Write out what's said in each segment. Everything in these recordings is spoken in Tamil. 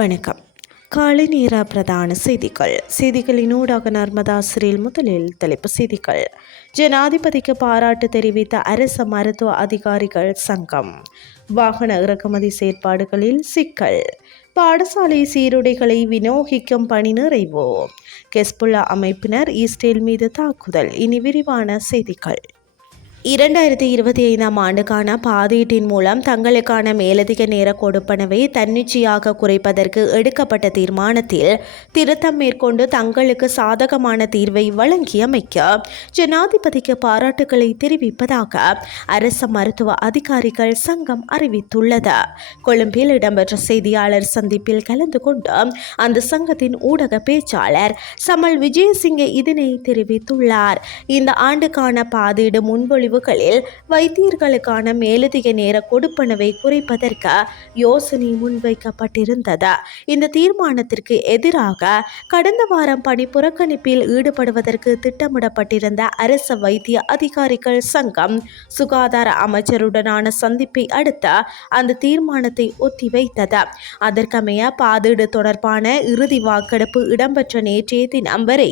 வணக்கம். காலை நேர பிரதான செய்திகள். செய்திகளின் ஊடாக நர்மதா முதலில் தலைப்பு செய்திகள். ஜனாதிபதிக்கு பாராட்டு தெரிவித்த அரச மருத்துவ அதிகாரிகள் சங்கம். வாகன இறக்குமதி செயற்பாடுகளில் சிக்கல். பாடசாலை சீருடைகளை விநியோகிக்கும் பணி நிறைவு. கெஸ்புல்லா அமைப்பினர் இஸ்ரேல் மீது தாக்குதல். இனி விரிவான செய்திகள். இரண்டாயிரத்தி இருபத்தி ஐந்தாம் ஆண்டுக்கான பாதீட்டின் மூலம் தங்களுக்கான மேலதிக நேர கொடுப்பனவை தன்னிச்சையாக குறைப்பதற்கு எடுக்கப்பட்ட தீர்மானத்தில் திருத்தம் மேற்கொண்டு தங்களுக்கு சாதகமான தீர்வை வழங்கியமைக்க ஜனாதிபதிக்கு பாராட்டுகளை தெரிவிப்பதாக அரச மருத்துவ அதிகாரிகள் சங்கம் அறிவித்துள்ளது. கொழும்பில் இடம்பெற்ற செய்தியாளர் சந்திப்பில் கலந்து கொண்டு அந்த சங்கத்தின் ஊடக பேச்சாளர் சமல் விஜயசிங்க இதனை தெரிவித்துள்ளார். இந்த ஆண்டுக்கான பாதீடு முன்மொழிவுகளில் வைத்தியர்களுக்கான மேலதிக நேர கொடுப்பனவை குறைப்பதற்கு யோசனை முன்வைக்கப்பட்டிருந்தது. இந்த தீர்மானத்திற்கு எதிராக கடந்த வாரம் பணி புறக்கணிப்பில் ஈடுபடுவதற்கு திட்டமிடப்பட்டிருந்த அரச வைத்திய அதிகாரிகள் சங்கம் சுகாதார அமைச்சருடனான சந்திப்பை அடுத்து அந்த தீர்மானத்தை ஒத்திவைத்தது. அதற்கமைய பாதீடு தொடர்பான இறுதி வாக்கெடுப்பு இடம்பெற்ற நேற்றைய தினம் வரை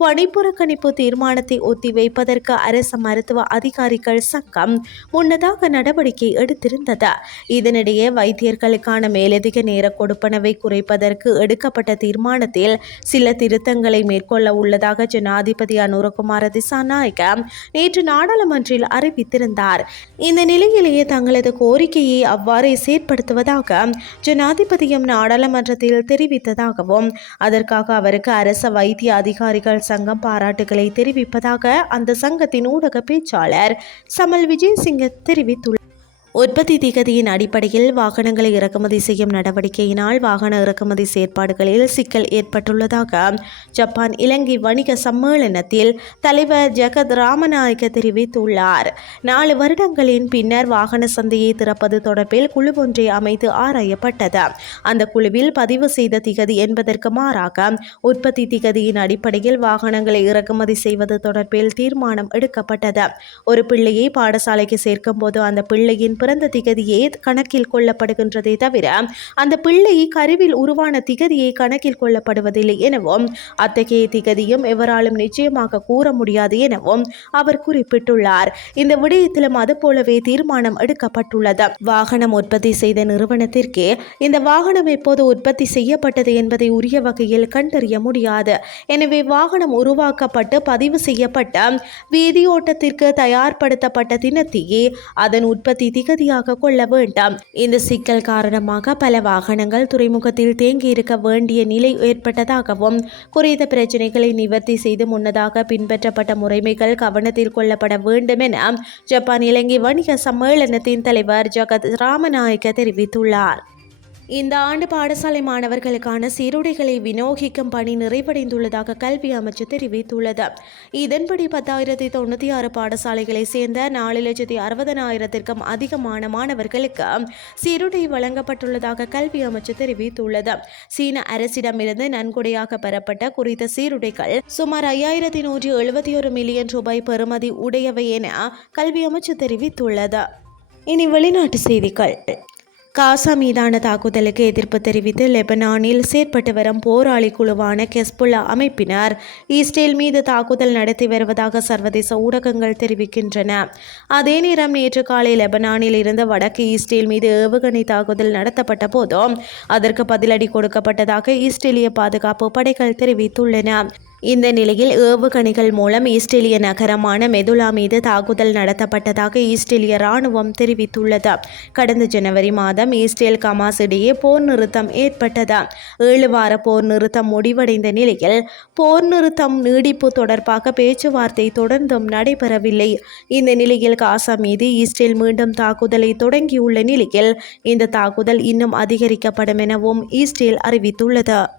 பணிப்புறக்கணிப்பு தீர்மானத்தை ஒத்திவைப்பதற்கு அரச மருத்துவ அதிகாரிகள் சங்கம் முன்னதாக நடவடிக்கை எடுத்திருந்தது. இதனிடையே வைத்தியர்களுக்கான மேலதிக நேர கொடுப்பனவை குறைப்பதற்கு எடுக்கப்பட்ட தீர்மானத்தில் சில திருத்தங்களை மேற்கொள்ள உள்ளதாக ஜனாதிபதி அனுரகுமார திசாநாயக்க நேற்று நாடாளுமன்றில் அறிவித்திருந்தார். இந்த நிலையிலேயே தங்களது கோரிக்கையை அவ்வாறே செயற்படுத்துவதாக ஜனாதிபதியும் நாடாளுமன்றத்தில் தெரிவித்ததாகவும் அதற்காக அவருக்கு அரச வைத்திய அதிகாரிகள் சங்கம் பாராட்டுகளை தெரிவிப்பதாக அந்த சங்கத்தின் ஊடக பேச்சாளர் சமல் விஜயசிங்க தெரிவித்துள்ளார். உற்பத்தி திகதியின் அடிப்படையில் வாகனங்களை இறக்குமதி செய்யும் நடவடிக்கையினால் வாகன இறக்குமதி செயற்பாடுகளில் சிக்கல் ஏற்பட்டுள்ளதாக ஜப்பான் இலங்கை வணிக சம்மேளனத்தில் தலைவர் ஜெகத் ராமநாயக்க தெரிவித்துள்ளார். நாலு வருடங்களின் பின்னர் வாகன சந்தையை திறப்பது தொடர்பில் குழு ஒன்றை அமைத்து ஆராயப்பட்டது. அந்த குழுவில் பதிவு செய்த திகதி என்பதற்கு மாறாக உற்பத்தி திகதியின் அடிப்படையில் வாகனங்களை இறக்குமதி செய்வது தொடர்பில் தீர்மானம் எடுக்கப்பட்டது. ஒரு பிள்ளையை பாடசாலைக்கு சேர்க்கும் போது அந்த பிள்ளையின் பிறந்த திகதியே கணக்கில் கொள்ளப்படுகின்றதே தவிர அந்த பிள்ளை கருவில் உருவான திகதியை கணக்கில் கொள்ளப்படுவதில்லை எனவும் அத்தகைய திகதியும் எவராலும் நிச்சயமாக கூற முடியாது எனவும் அவர் குறிப்பிட்டுள்ளார். இந்த விடயத்திலும் அதுபோலவே தீர்மானம் எடுக்கப்பட்டுள்ளது. வாகனம் உற்பத்தி செய்த நிறுவனத்திற்கே இந்த வாகனம் எப்போது உற்பத்தி செய்யப்பட்டது என்பதை உரிய வகையில் கண்டறிய முடியாது. எனவே வாகனம் உருவாக்கப்பட்டு பதிவு செய்யப்பட்ட வீதியோட்டத்திற்கு தயார்படுத்தப்பட்ட தினத்தையே அதன் உற்பத்தி திகதியாக கொள்ள வேண்டாம். இந்த சிக்கல் காரணமாக பல வாகனங்கள் துறைமுகத்தில் தேங்கியிருக்க வேண்டிய நிலை ஏற்பட்டதாகவும் குறித்த பிரச்சினைகளை நிவர்த்தி செய்து முன்னதாக பின்பற்றப்பட்ட முறைமைகள் கவனத்தில் கொள்ளப்பட வேண்டும் என ஜப்பான் இலங்கை வணிக சம்மேளனத்தின் தலைவர் ஜகத் ராமநாயக்க தெரிவித்துள்ளார். இந்த ஆண்டு பாடசாலை மாணவர்களுக்கான சீருடைகளை விநியோகிக்கும் பணி நிறைவடைந்துள்ளதாக கல்வி அமைச்சு தெரிவித்துள்ளது. இதன்படி பத்தாயிரத்தி தொண்ணூற்றி ஆறு பாடசாலைகளை சேர்ந்த நாலு லட்சத்தி அறுபதனாயிரத்திற்கும் அதிகமான மாணவர்களுக்கு சீருடை வழங்கப்பட்டுள்ளதாக கல்வி அமைச்சு தெரிவித்துள்ளது. சீன அரசிடமிருந்து நன்கொடையாக பெறப்பட்ட குறித்த சீருடைகள் சுமார் ஐயாயிரத்தி நூற்றி எழுபத்தி ஒரு மில்லியன் ரூபாய் பெறுமதி உடையவை என கல்வி அமைச்சு தெரிவித்துள்ளது. இனி வெளிநாட்டு செய்திகள். காசா மீதான தாக்குதலுக்கு எதிர்ப்பு தெரிவித்து லெபனானில் செயற்பட்டு வரும் போராளி குழுவான கெஸ்புல்லா அமைப்பினர் இஸ்ரேல் மீது தாக்குதல் நடத்தி வருவதாக சர்வதேச ஊடகங்கள் தெரிவிக்கின்றன. அதே நேரம் நேற்று காலை லெபனானில் இருந்து வடக்கு இஸ்ரேல் மீது ஏவுகணை தாக்குதல் நடத்தப்பட்ட போதும் அதற்கு பதிலடி கொடுக்கப்பட்டதாக இஸ்ரேலிய பாதுகாப்பு படைகள் தெரிவித்துள்ளன. இந்த நிலையில் ஏவுகணைகள் மூலம் ஈஸ்டேலிய நகரமான மெதுலா மீது தாக்குதல் நடத்தப்பட்டதாக ஈஸ்டேலிய ராணுவம் தெரிவித்துள்ளது. கடந்த ஜனவரி மாதம் ஈஸ்டேல் கமாஸ் இடையே போர் நிறுத்தம் ஏற்பட்டது. ஏழு வார போர் நிறுத்தம் முடிவடைந்த நிலையில் போர் நிறுத்தம் நீடிப்பு தொடர்பாக பேச்சுவார்த்தை தொடர்ந்தும் நடைபெறவில்லை. இந்த நிலையில் காசா மீது ஈஸ்டேல் மீண்டும் தாக்குதலை தொடங்கியுள்ள நிலையில் இந்த தாக்குதல் இன்னும் அதிகரிக்கப்படும் எனவும் ஈஸ்டேல் அறிவித்துள்ளது.